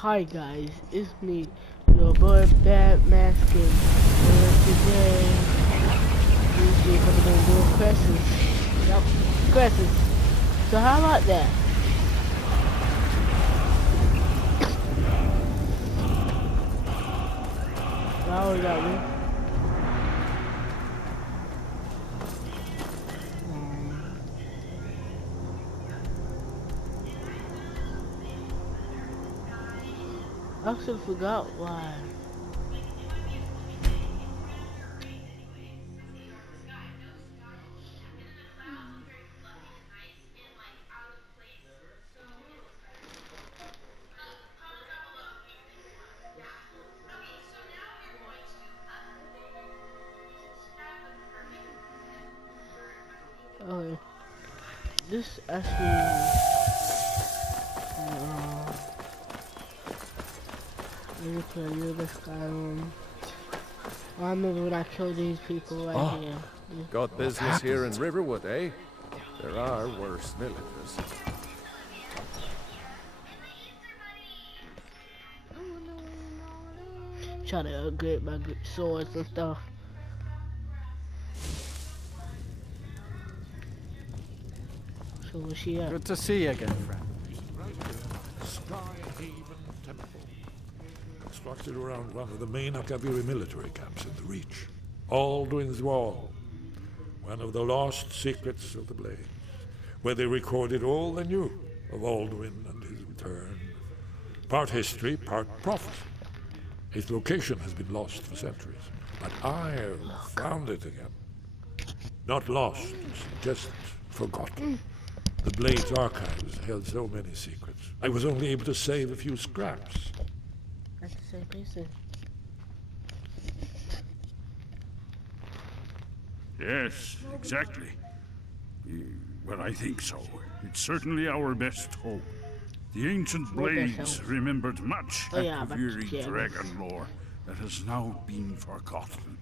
Hi guys, it's me, your boy Bad Masking, and today we're gonna do questions. Yep, questions. So how about that? Now we got me. I actually forgot why. Okay, this actually, let me play a little bit Skyrim. I remember when I killed these people right here. Got business here in Riverwood, eh? There are worse villages. Try to upgrade my swords and stuff. So where's she at? Good to see you again, friend. Skyrim Temple. Constructed around one of the main Akaviri military camps in the Reach. Alduin's Wall. One of the lost secrets of the Blades. Where they recorded all they knew of Alduin and his return. Part history, part prophecy. Its location has been lost for centuries, but I've found it again. Not lost, just forgotten. The Blade's archives held so many secrets. I was only able to save a few scraps. That's the same person. Yes, exactly. Well, I think so. It's certainly our best hope. The ancient Blades remembered much Akaviri dragon lore that has now been forgotten.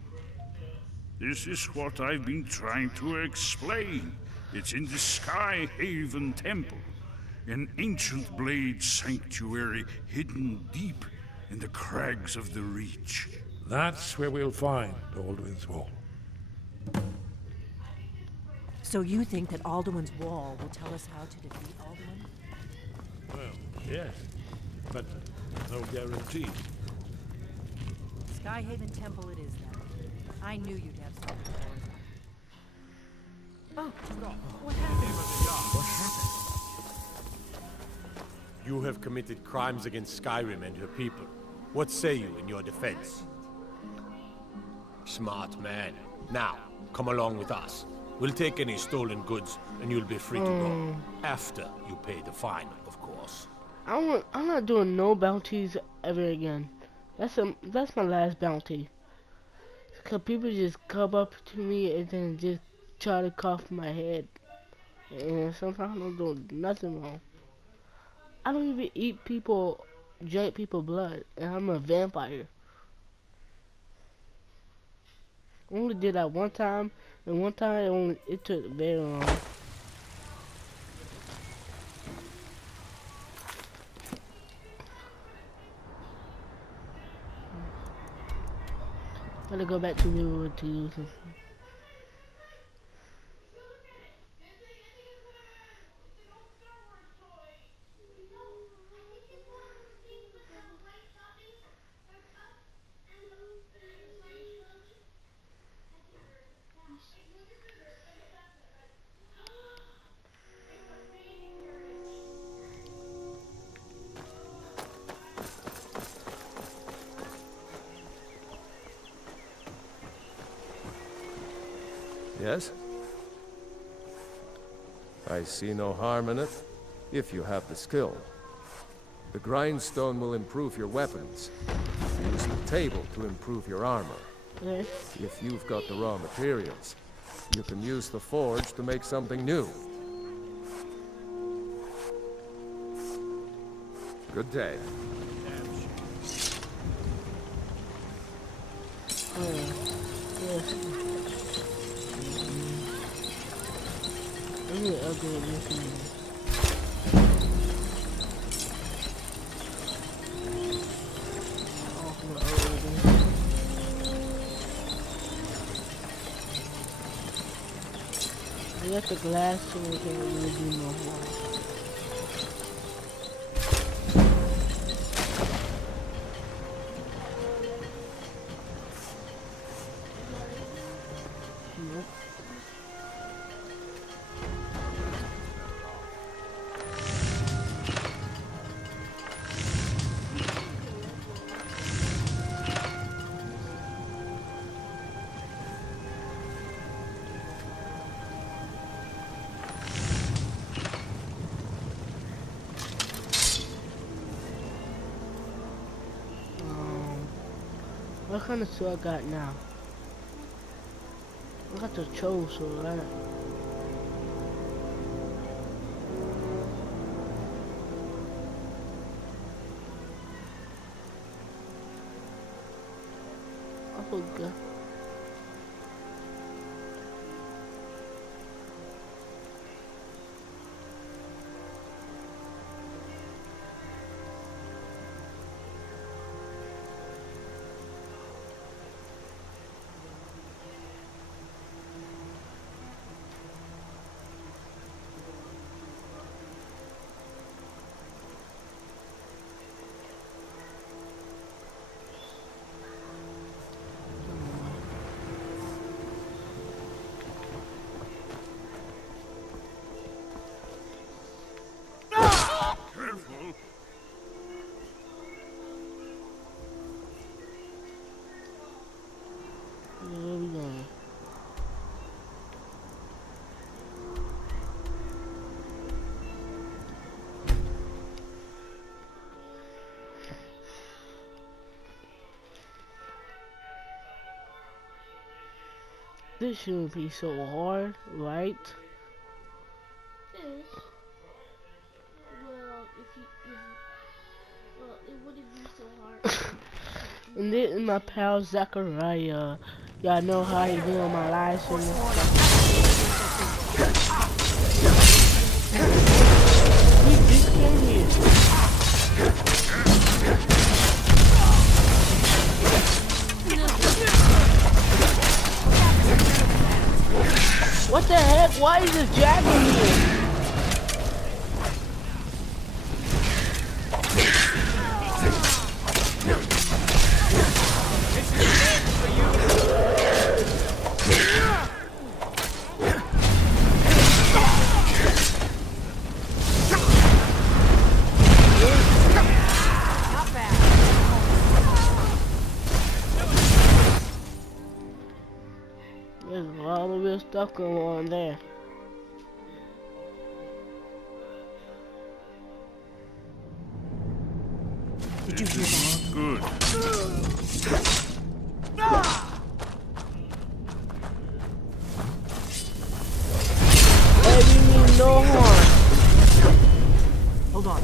This is what I've been trying to explain. It's in the Skyhaven Temple, an ancient blade sanctuary hidden deep in the crags of the Reach. That's where we'll find Alduin's Wall. So you think that Alduin's Wall will tell us how to defeat Alduin? Well, yes, but no guarantee. Skyhaven Temple it is then. I knew you'd have something for us. Oh, what happened? What happened? You have committed crimes against Skyrim and her people. What say you in your defense? Smart man. Now, come along with us. We'll take any stolen goods, and you'll be free to go. After you pay the fine, of course. I'm not doing no bounties ever again. That's my last bounty. Cause people just come up to me and then just try to cough my head, and sometimes I don't do nothing wrong. I don't even eat people, drink people blood, and I'm a vampire. I only did that one time, and one time it took very long. Gotta go back to Riverwood to use this. Yes? I see no harm in it, if you have the skill. The grindstone will improve your weapons. Use the table to improve your armor. Yes. If you've got the raw materials, you can use the forge to make something new. Good day. Yes. Let me upgrade this one. got the glass so we can't really do no harm. Nope. What kind of sword I got now? I got the troll sword, right? I forgot. Where we going? This shouldn't be so hard, right? Well, it wouldn't be so hard. And this is my pal Zachariah. Y'all know how he be on my live stream and stuff. He just came here. What the heck? Why is this dragon here? There's a lot of real stuff going on there. Did you hear that? Good. Hey, you mean no harm? Hold on.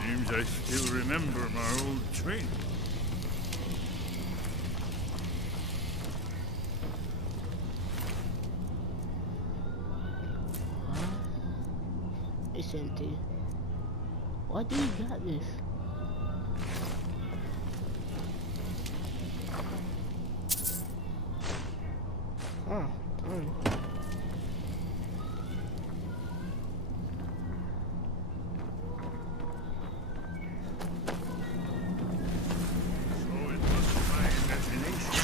Seems I still remember my old training. It's empty. Why do you got this? Oh, So it was my imagination.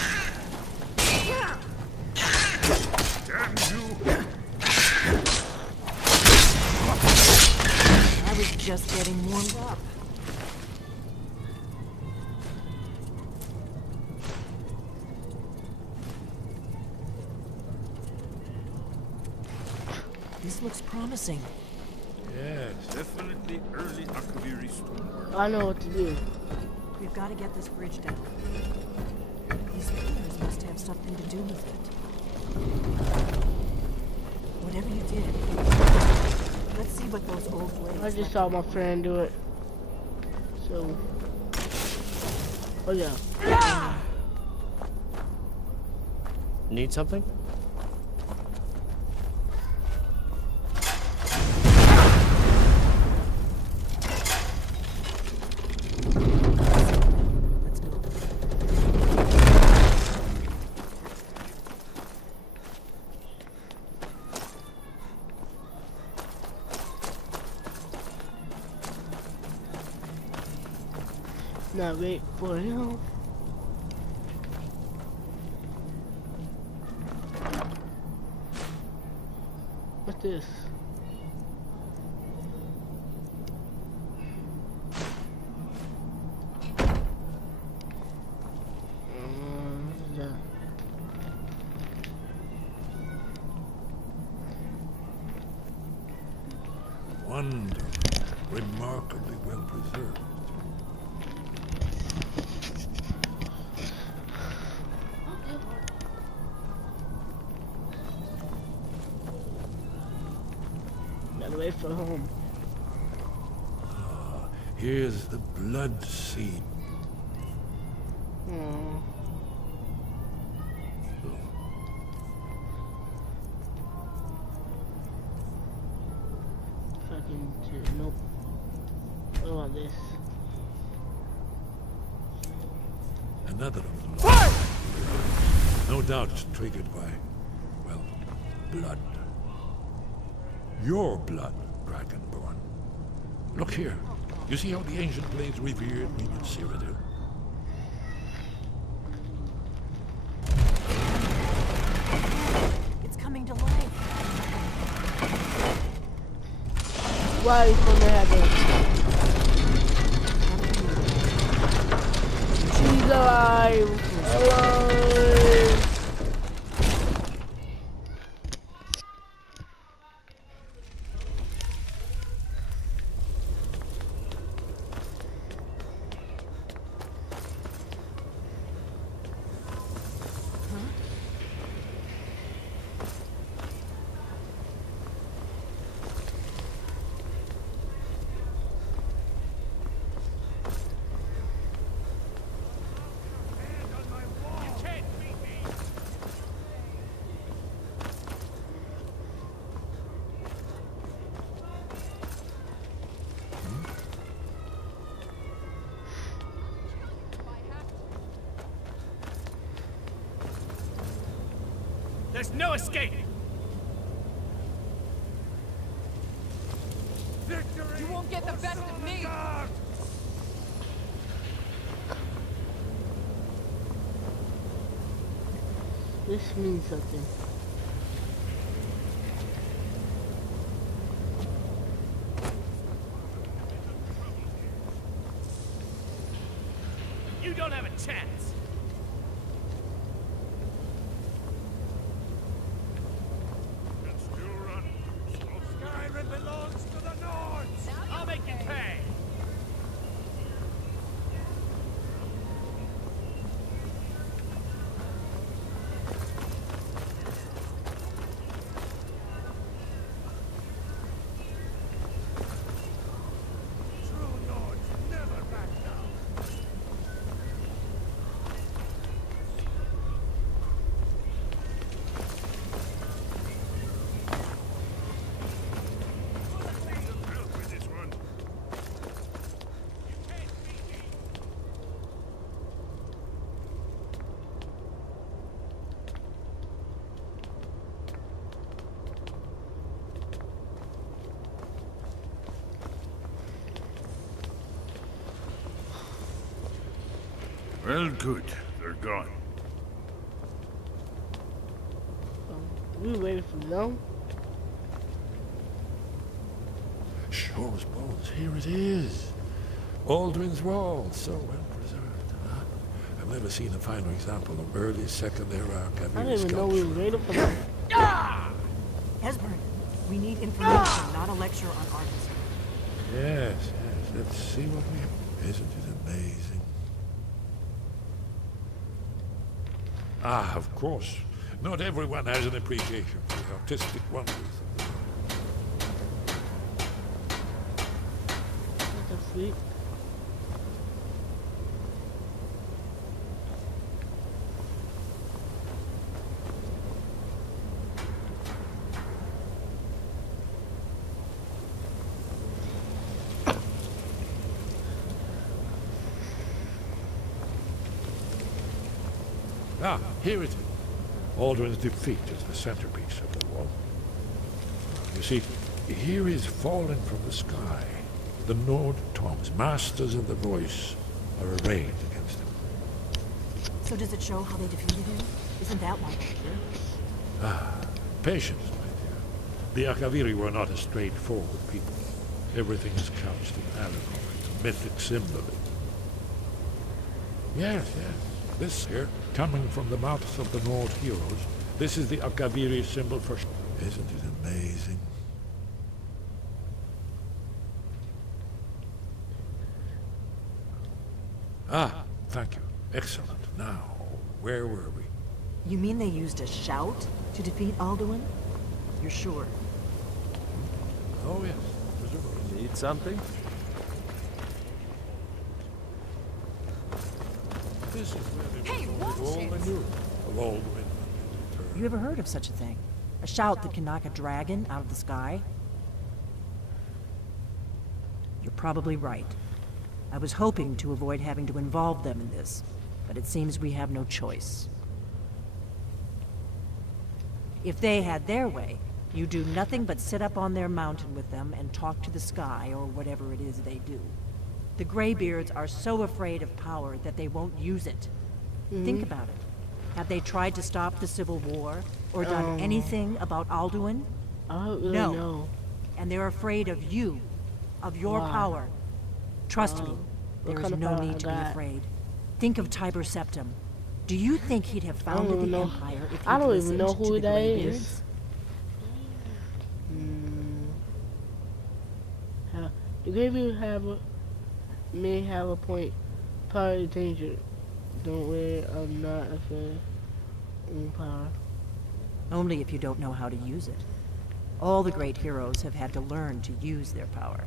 Damn you! I was just getting warmed up. This looks promising. Yes. Definitely early Akaviri stonework. I know what to do. We've got to get this bridge down. These pillars must have something to do with it. Whatever you did, let's see what those old blades. I just saw my friend do it. So Oh yeah. Need something? Now wait for him. What's this? What is that? Wonderful. Remarkably well preserved. Gotta wait for home. Ah, here's the blood seed. Oh. Fucking shit. Nope. What about this? Another of the laws. No doubt triggered by, well, blood. Your blood, Dragonborn. Look here. You see how the ancient blades revered me in Cyrodiil? It's coming to life. Why is gonna happen? She's alive! Alive! There's no escape! Victory! You won't get the best of me! This means something. You don't have a chance! Skyrim belongs to the Nords! I'll make you pay! True Nords never back down! Help with this one. Well, good. They're gone. We waited for them. Shaw's bones, here it is. Aldrin's Wall, so well preserved. Huh? I've never seen a finer example of early Second Era I Cavalier didn't even know we sculpture. waited for them. Esbern, we need information, not a lecture on art history. Yes, yes. Let's see what we have. Isn't it amazing? Ah, of course. Not everyone has an appreciation for the artistic wonders of the That's sweet. Ah, here it is. Alduin's defeat is the centerpiece of the wall. You see, here is fallen from the sky. The Nord Tongs, masters of the voice, are arrayed against him. So does it show how they defeated him? Isn't that why they're here? Ah, patience, my dear. The Akaviri were not a straightforward people. Everything is couched in allegory, mythic symbolism. Yes, yes. This here, coming from the mouths of the Nord heroes, this is the Akaviri symbol for... Isn't it amazing? Ah, thank you. Excellent. Now, where were we? You mean they used a shout to defeat Alduin? You're sure? Oh, yes. Presumably. Need something? This is where they Hey, watch all it! the news of Alduin. You ever heard of such a thing? A shout that can knock a dragon out of the sky? You're probably right. I was hoping to avoid having to involve them in this, but it seems we have no choice. If they had their way, you do nothing but sit up on their mountain with them and talk to the sky or whatever it is they do. The Greybeards are so afraid of power that they won't use it. Think about it. Have they tried to stop the Civil War or done anything about Alduin? I don't really No. know. And they're afraid of you, of your Why? power. Trust me, What there is kind of no power I need to be got? afraid. Think of Tiber Septim. Do you think he'd have I don't founded even the know. Empire if he'd I don't even listened know to who the that Greybeards? is. The Greybeard may have a point. Power is danger. Don't worry, I'm not afraid of power. Only if you don't know how to use it. All the great heroes have had to learn to use their power.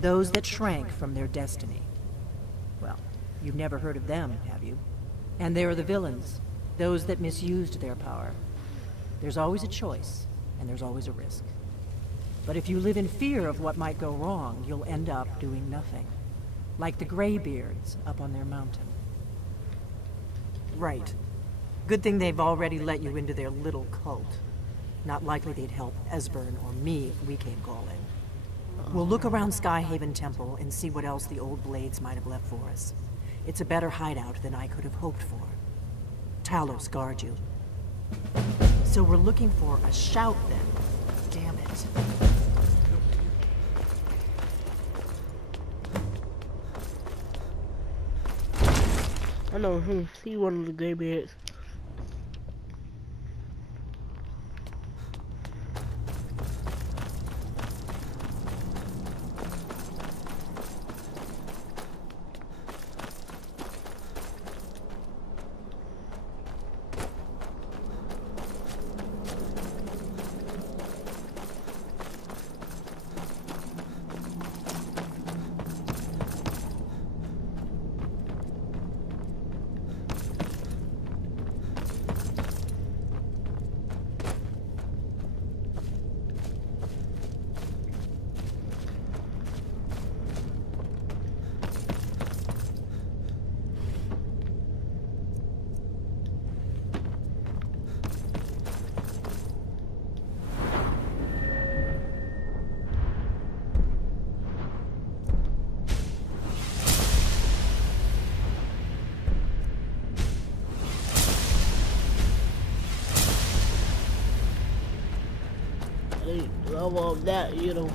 Those that shrank from their destiny. Well, you've never heard of them, have you? And there are the villains, those that misused their power. There's always a choice, and there's always a risk. But if you live in fear of what might go wrong, you'll end up doing nothing. Like the Greybeards up on their mountain. Right. Good thing they've already let you into their little cult. Not likely they'd help Esbern or me if we came calling. We'll look around Skyhaven Temple and see what else the old blades might have left for us. It's a better hideout than I could have hoped for. Talos guard you. So we're looking for a shout then. Damn it. I know him. See one of the Greybeards. Love all that, you know.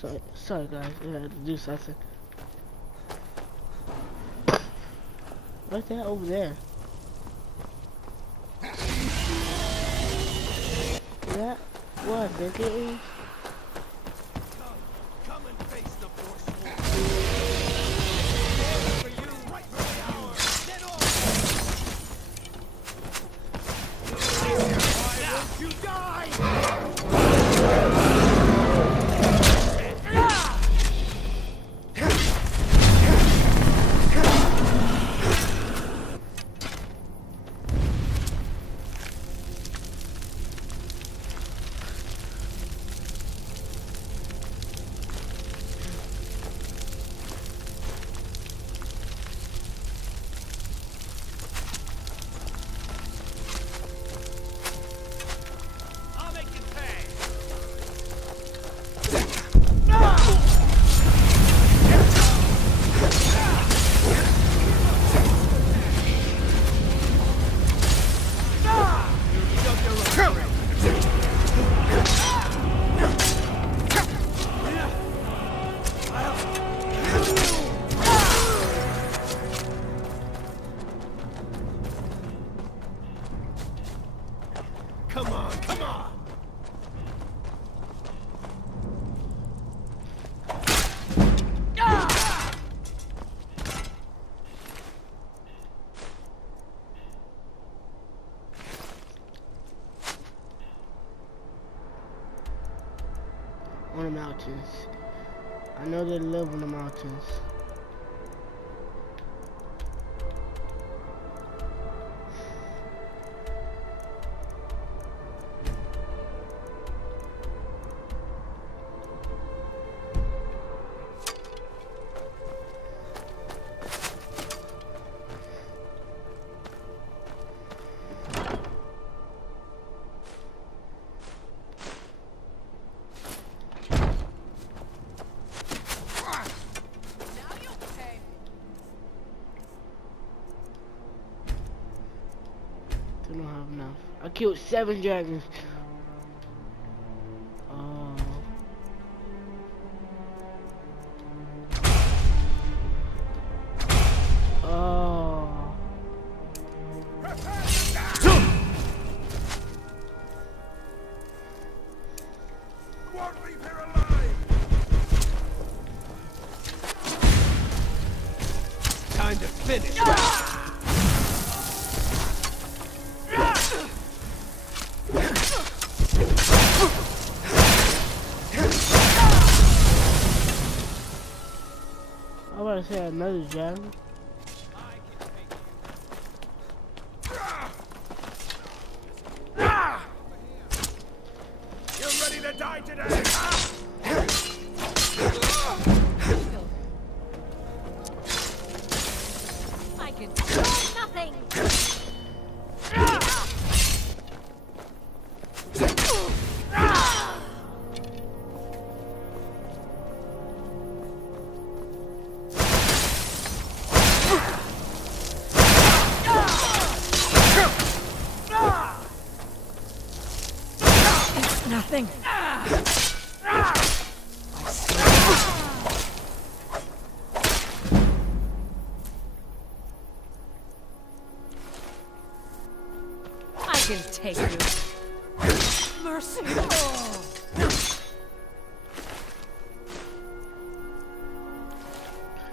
Sorry guys, I had to do something. What's that over there? Is that what I think it is? Come and face the force. You die! Come on, come on! On the mountains. I know they live on the mountains. I don't have enough. I killed 7 dragons. Oh. Oh. Won't leave her alive! Time to finish. I want to say another dragon. You're ready to die today, huh? I can do nothing. Nothing. I can take you. Mercy.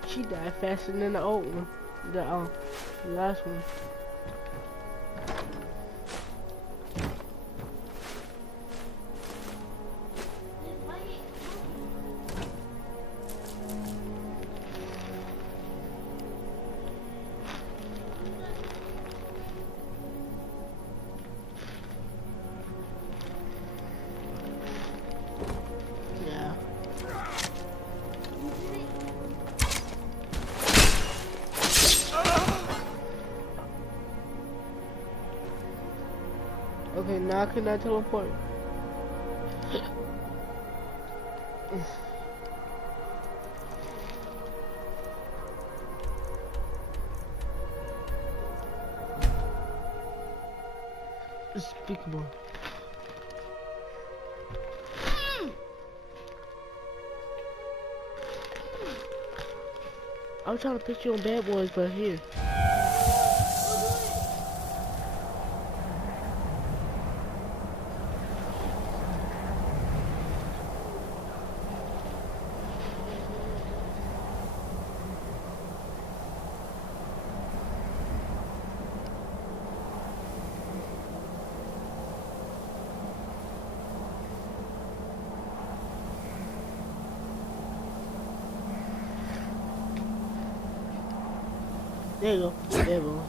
She died faster than the old one. The last one. Yeah. Okay, now can I teleport? Unspeakable. I'm trying to put you on Bad Boys right here. There you go. There it goes.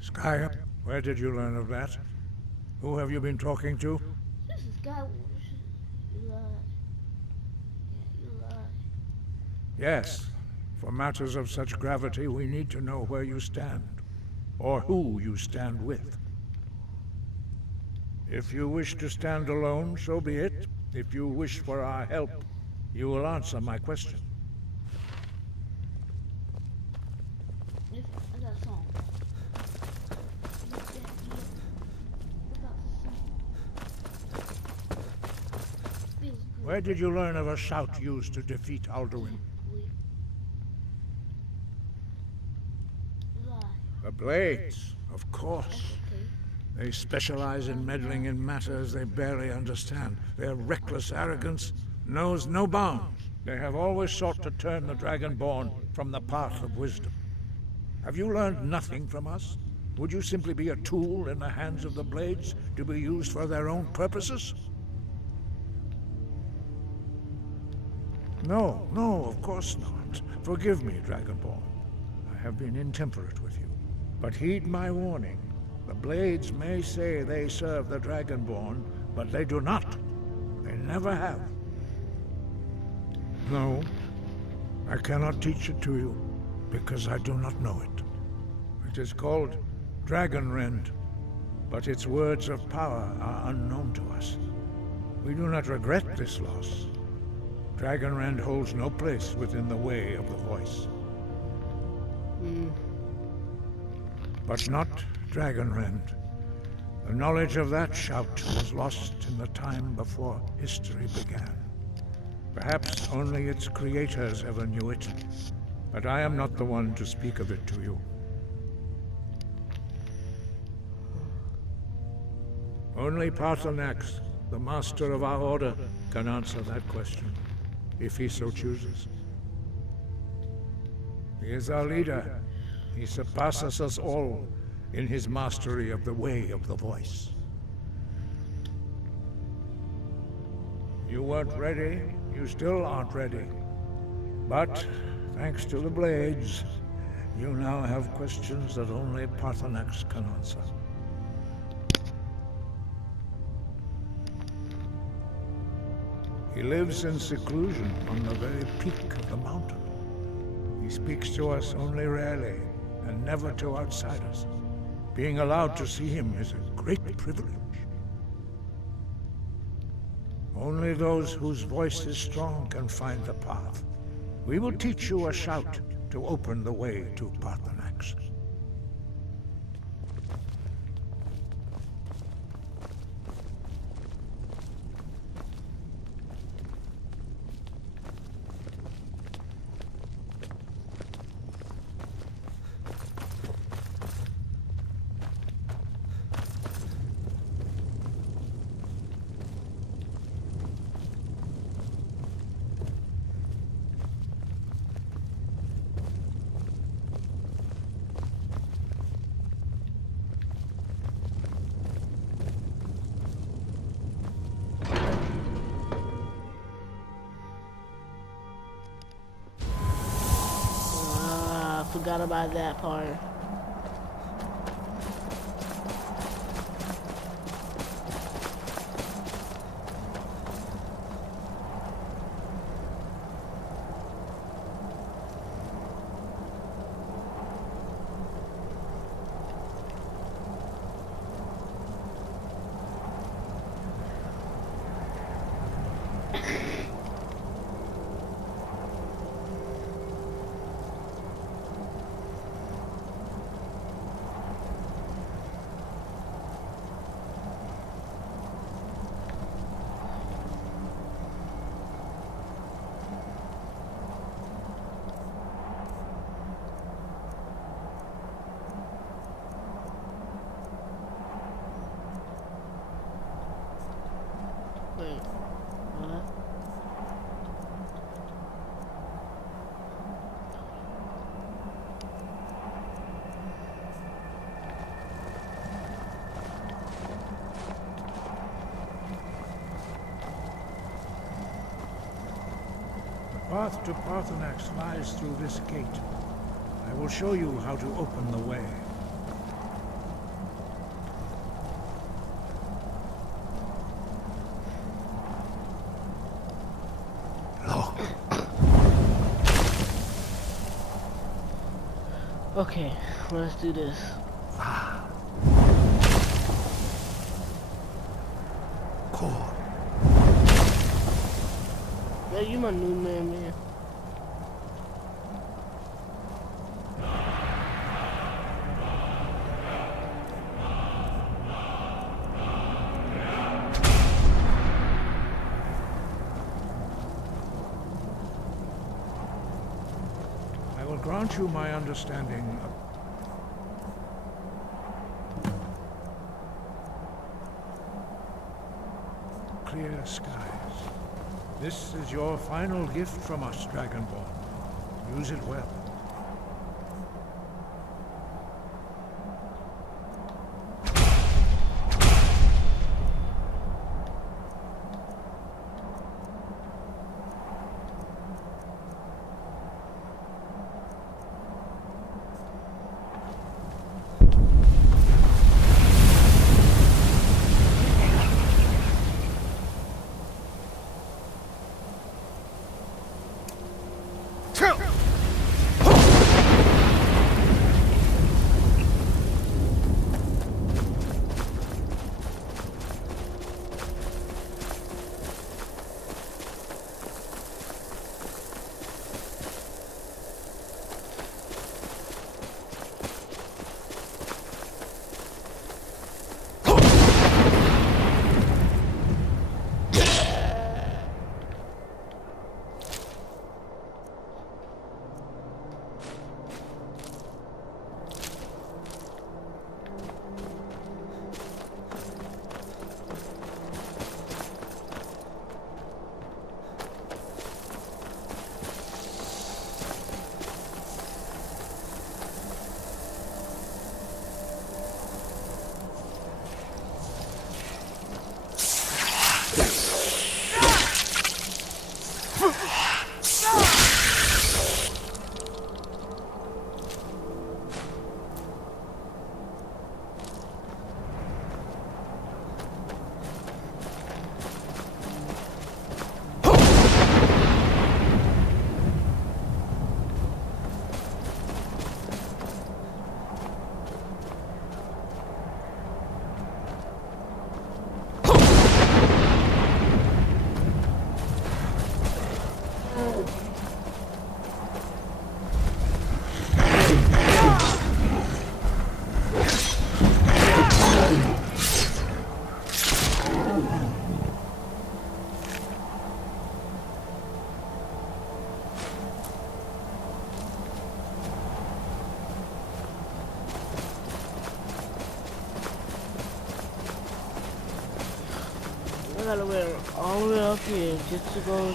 Skyrim, where did you learn of that? Who have you been talking to? This is Sky. You lied. Yeah, you lied. Yes. For matters of such gravity, we need to know where you stand, or who you stand with. If you wish to stand alone, so be it. If you wish for our help, you will answer my question. I got a song. Where did you learn of a shout used to defeat Alduin? The Blades, of course. They specialize in meddling in matters they barely understand. Their reckless arrogance knows no bounds. They have always sought to turn the Dragonborn from the path of wisdom. Have you learned nothing from us? Would you simply be a tool in the hands of the Blades to be used for their own purposes? No, no, of course not. Forgive me, Dragonborn. I have been intemperate with you. But heed my warning. The Blades may say they serve the Dragonborn, but they do not. They never have. No, I cannot teach it to you, because I do not know it. It is called Dragonrend, but its words of power are unknown to us. We do not regret this loss. Dragonrend holds no place within the way of the voice. But not Dragonrend. The knowledge of that shout was lost in the time before history began. Perhaps only its creators ever knew it, but I am not the one to speak of it to you. Only Paarthurnax, the master of our order, can answer that question, if he so chooses. He is our leader. He surpasses us all in his mastery of the way of the voice. You weren't ready. You still aren't ready. But, thanks to the Blades, you now have questions that only Paarthurnax can answer. He lives in seclusion on the very peak of the mountain. He speaks to us only rarely, and never to outsiders. Being allowed to see him is a great privilege. Only those whose voice is strong can find the path. We will teach you a shout to open the way to Paarthurnax. Forgot about that part. path to Parthenax lies through this gate. I will show you how to open the way. Okay, let's do this. Cool. Yeah, you my new man. I will grant you my understanding of clear skies. This is your final gift from us, Dragonborn. Use it well. I gotta wait all the way up here just to go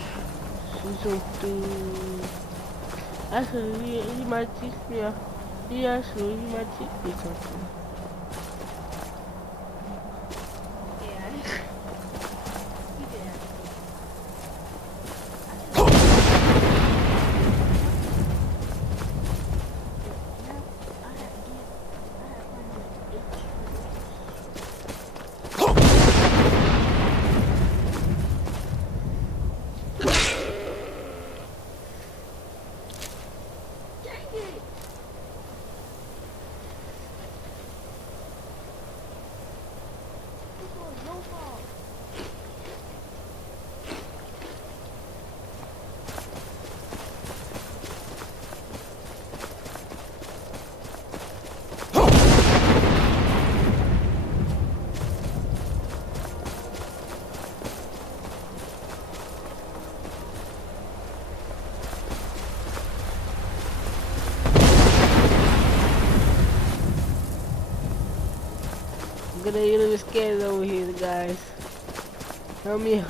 see some food. Actually, he might teach me. He might teach me something. I'm getting a little scared over here, guys. Help me out.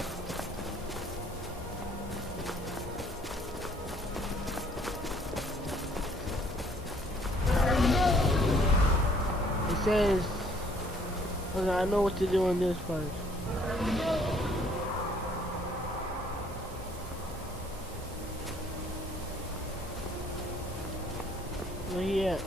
It says, okay, I know what to do in this part. Where he at?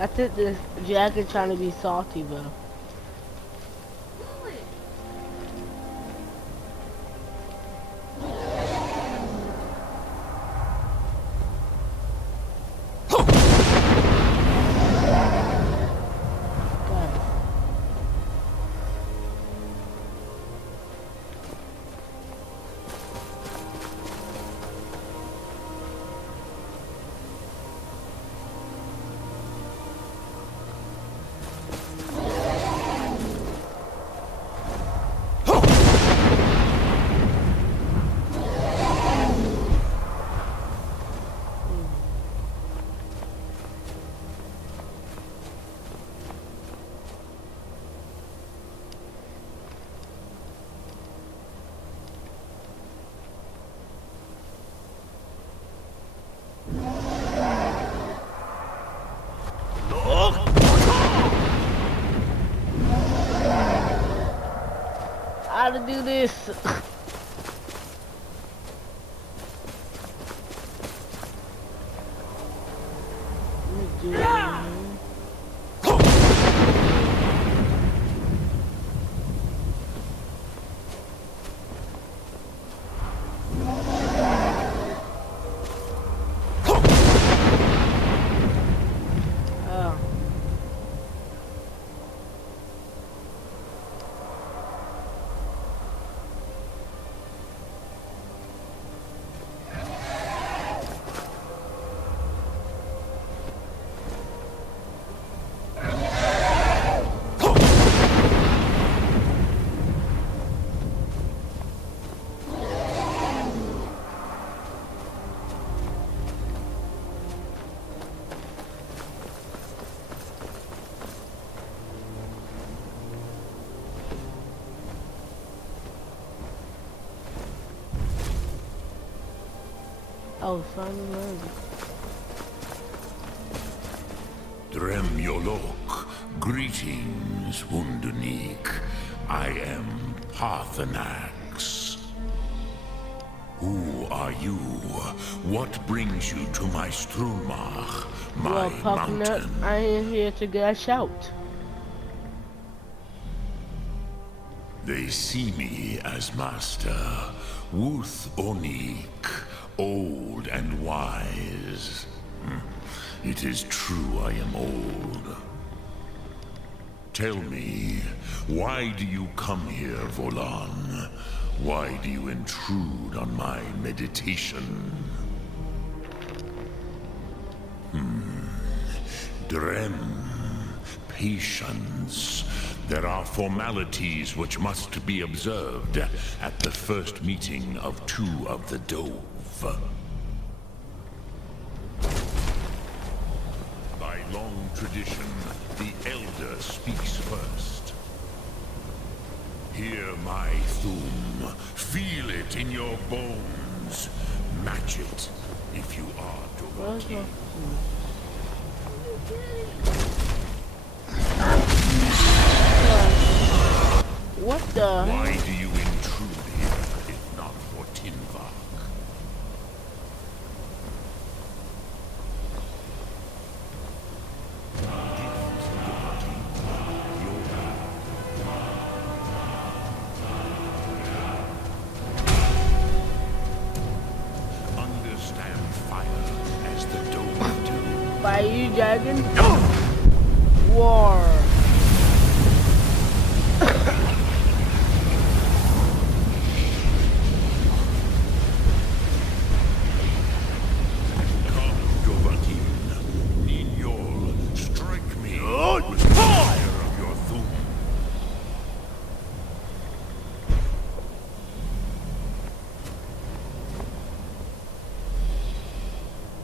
I think this Jack is trying to be salty, bro. How to do this? Oh, finally. Dremyolok, greetings, Wundernik. I am Parthenax. Who are you? What brings you to my Strunmach, my mountain? I am here to get a shout. They see me as master, Wuth Onik, old and wise. It is true I am old. Tell me, why do you come here, Volan? Why do you intrude on my meditation? Drem, patience. There are formalities which must be observed at the first meeting of two of the Dove. By long tradition, the Elder speaks first. Hear my Thum. Feel it in your bones. Match it if you are Dovahkiin. What the? Why do you intrude here if not for Tinvak? Understand fire as the Dove do. By you, dragon? War.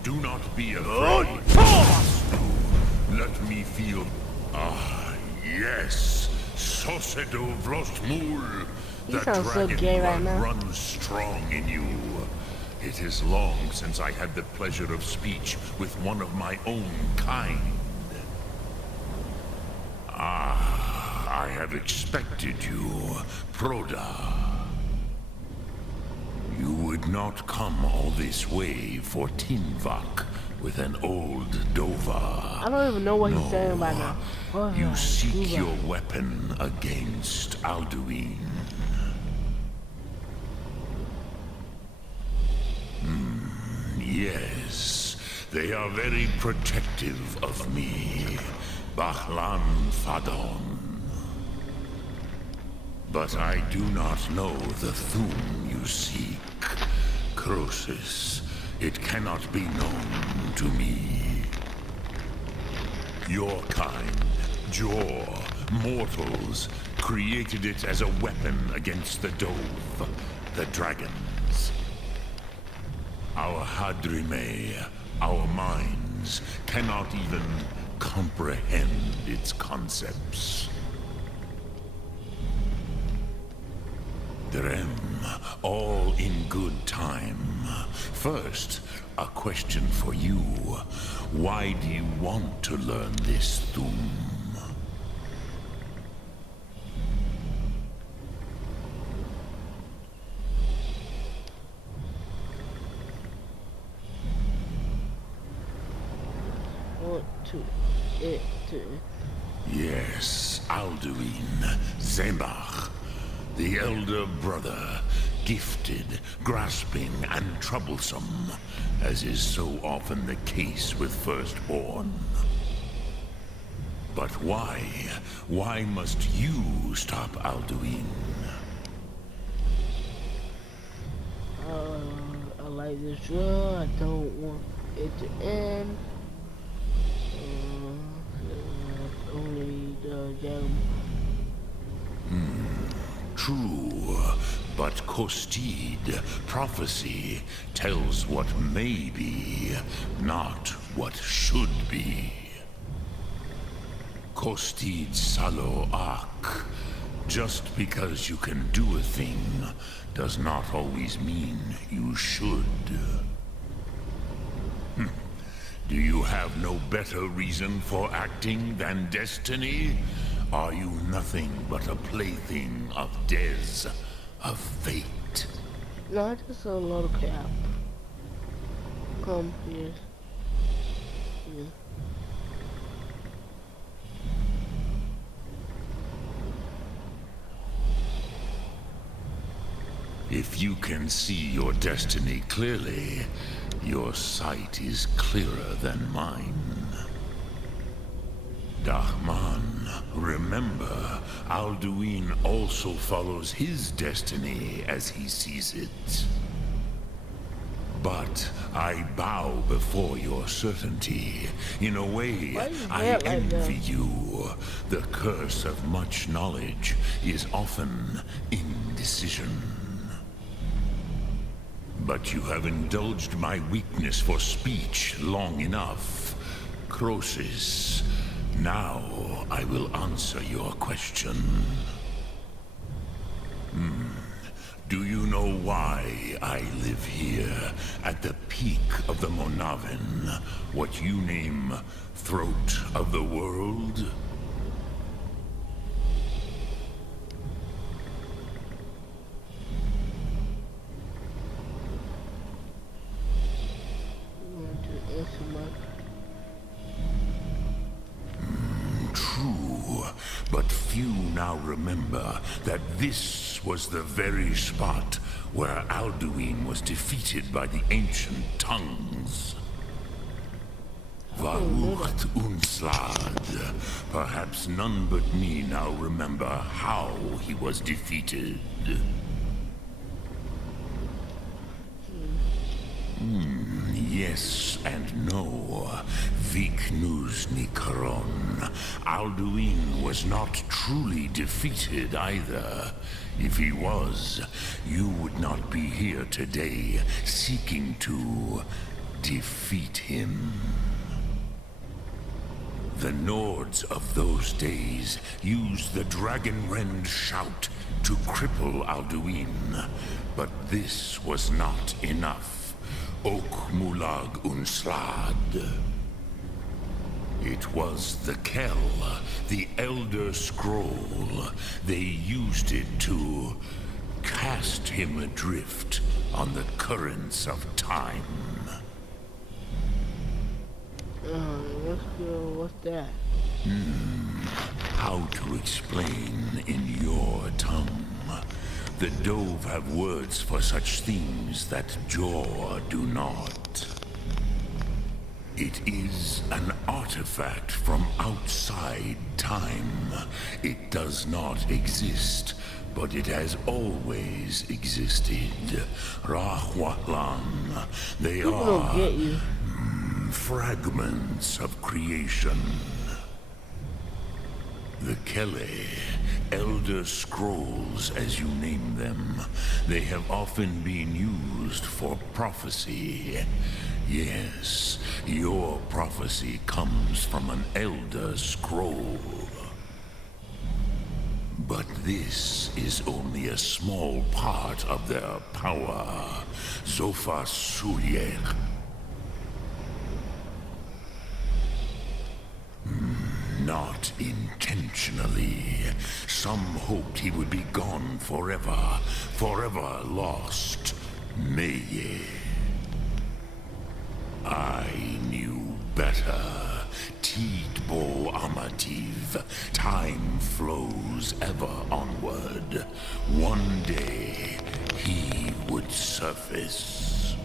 Do not be afraid. Let me feel. Ah, yes. Sosedo Vlostmul. The sounds so dragon gay right blood now. runs strong in you. It is long since I had the pleasure of speech with one of my own kind. Ah, I have expected you, Proda. You would not come all this way for Tinvak with an old Dova. I don't even know what he's saying right now. Oh, You seek Dova. your weapon against Alduin. Yes, they are very protective of me, Bahlan Fadon. But I do not know the Thum you seek. Croesus, it cannot be known to me. Your kind, Jor, mortals, created it as a weapon against the Dove, the dragons. Our Hadrime, our minds, cannot even comprehend its concepts. Drem, all in good time. First, a question for you. Why do you want to learn this Thum? Yes, Alduin, Zembach, the elder brother, gifted, grasping, and troublesome, as is so often the case with firstborn. But why? Why must you stop Alduin? I like this drill. I don't want it to end. Only the gem. True, but Kostid, prophecy, tells what may be, not what should be. Kostid Salo Ak. Just because you can do a thing does not always mean you should. Do you have no better reason for acting than destiny? Are you nothing but a plaything of Des, of fate? No, just a lot of crap. Come here. Yeah. If you can see your destiny clearly, your sight is clearer than mine. Dahman, remember, Alduin also follows his destiny as he sees it. But I bow before your certainty. In a way, I envy you. The curse of much knowledge is often indecision. But you have indulged my weakness for speech long enough. Croesus, now I will answer your question. Do you know why I live here, at the peak of the Monavin, what you name Throat of the World? True, but few now remember that this was the very spot where Alduin was defeated by the ancient tongues. Varucht Unslad. Perhaps none but me now remember how he was defeated. Yes and no. Viknus Nikaron. Alduin was not truly defeated either. If he was, you would not be here today seeking to defeat him. The Nords of those days used the Dragonrend shout to cripple Alduin, but this was not enough. Ok Mulag Unslad. It was the Kell, the Elder Scroll. They used it to cast him adrift on the currents of time. What's that? How to explain in your tongue? The Dove have words for such things that Jor do not. It is an artifact from outside time. It does not exist, but it has always existed. Rahwatlan. They are fragments of creation. The Kele, Elder Scrolls as you name them, they have often been used for prophecy. Yes, your prophecy comes from an Elder Scroll. But this is only a small part of their power. Zofa Sulier. Not intentionally. Some hoped he would be gone forever, forever lost. Meye. I knew better. Tidbo Amativ. Time flows ever onward. One day, he would surface.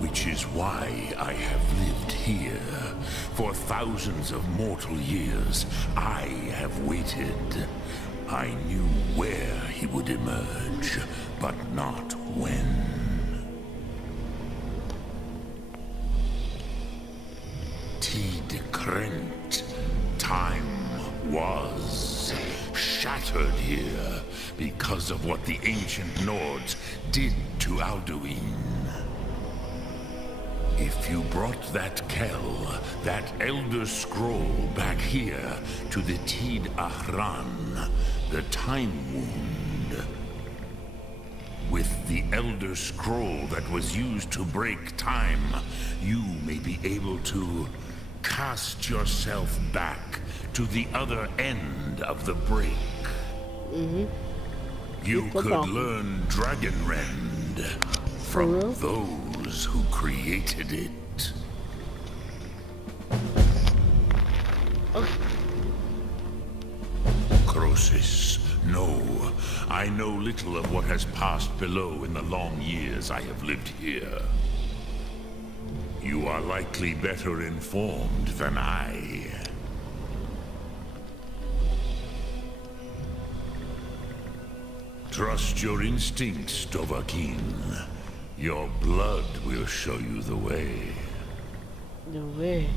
Which is why I have lived here. For thousands of mortal years, I have waited. I knew where he would emerge, but not when. Tid Krent. Time was shattered here because of what the ancient Nords did to Alduin. If you brought that Kell, that Elder Scroll back here to the Tid Ahran, the Time Wound, with the Elder Scroll that was used to break time, you may be able to cast yourself back to the other end of the break. You could learn Dragonrend from those who created it. Croesus, No, I know little of what has passed below in the long years I have lived here. You are likely better informed than I. Trust your instincts, Dovahkiin. Your blood will show you the way. The way.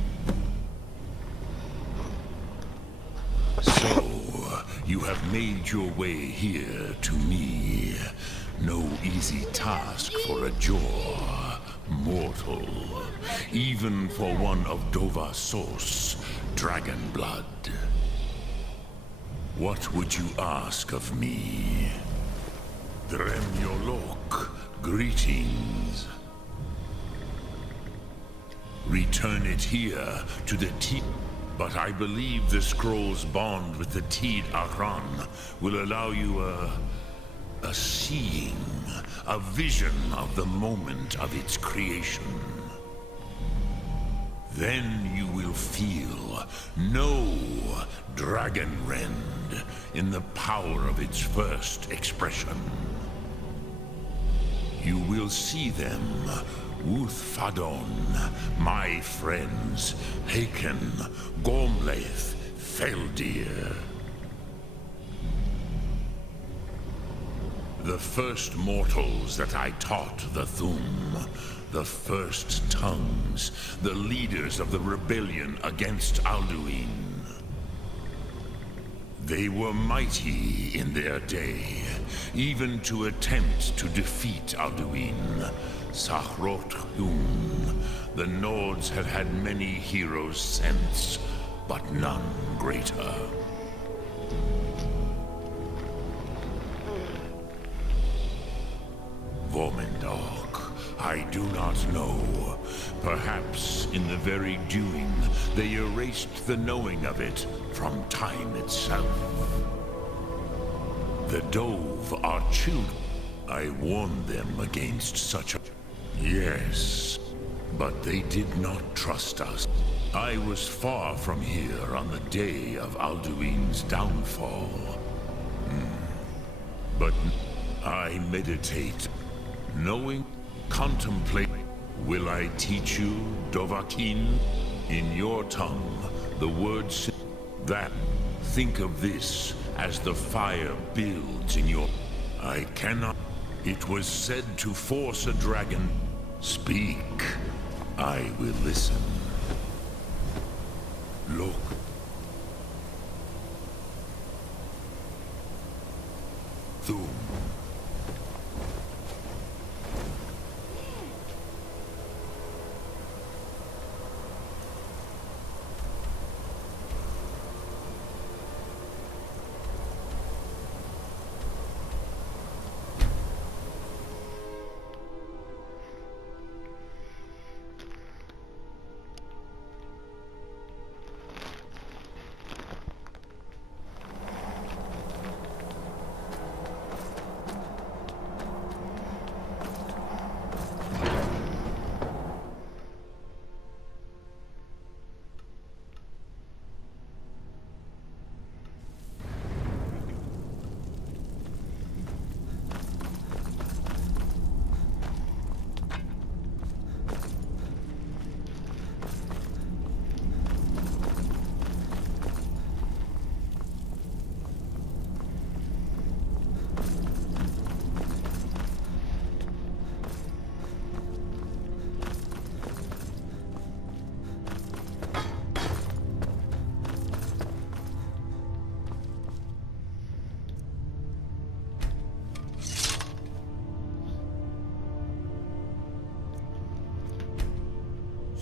So, you have made your way here to me. No easy task for a Jor, mortal. Even for one of Dovah's source, dragon blood. What would you ask of me? Dremyolok, greetings. Return it here to the Teed, but I believe the scroll's bond with the Teed Aran will allow you a seeing, a vision of the moment of its creation. Then you will feel no Dragonrend in the power of its first expression. You will see them, Wuthfadon, my friends, Haken, Gormlaith, Feldir. The first mortals that I taught the Thum, the first tongues, the leaders of the rebellion against Alduin. They were mighty in their day, even to attempt to defeat Alduin. Sahrot-Hum, the Nords have had many heroes since, but none greater. Vormendok, I do not know. Perhaps in the very doing, they erased the knowing of it from time itself. The Dove are children. I warned them against such a... Yes, but they did not trust us. I was far from here on the day of Alduin's downfall. But I meditate, knowing, contemplate. Will I teach you, Dovahkiin? In your tongue, the words that. Think of this as the fire builds in your... I cannot... It was said to force a dragon. Speak. I will listen. Look. Thum.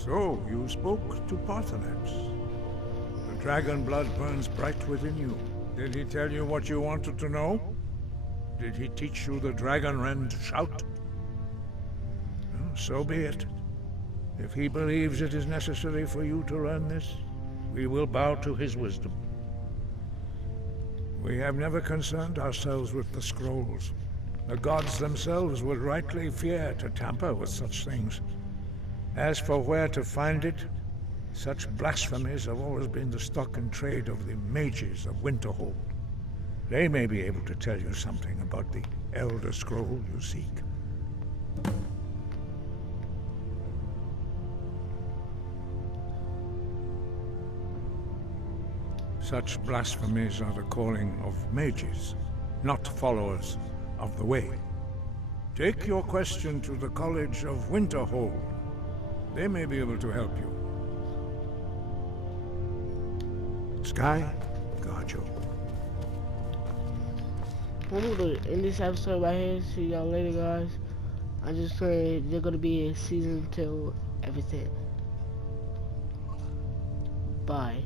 So, you spoke to Paarthurnax. The dragon blood burns bright within you. Did he tell you what you wanted to know? Did he teach you the Dragonrend shout? Well, so be it. If he believes it is necessary for you to learn this, we will bow to his wisdom. We have never concerned ourselves with the scrolls. The gods themselves would rightly fear to tamper with such things. As for where to find it, such blasphemies have always been the stock and trade of the mages of Winterhold. They may be able to tell you something about the Elder Scroll you seek. Such blasphemies are the calling of mages, not followers of the Way. Take your question to the College of Winterhold. They may be able to help you. Sky, guard you. I'm gonna end this episode right here. See y'all later, guys. I just pray they're gonna be a season 2 everything. Bye.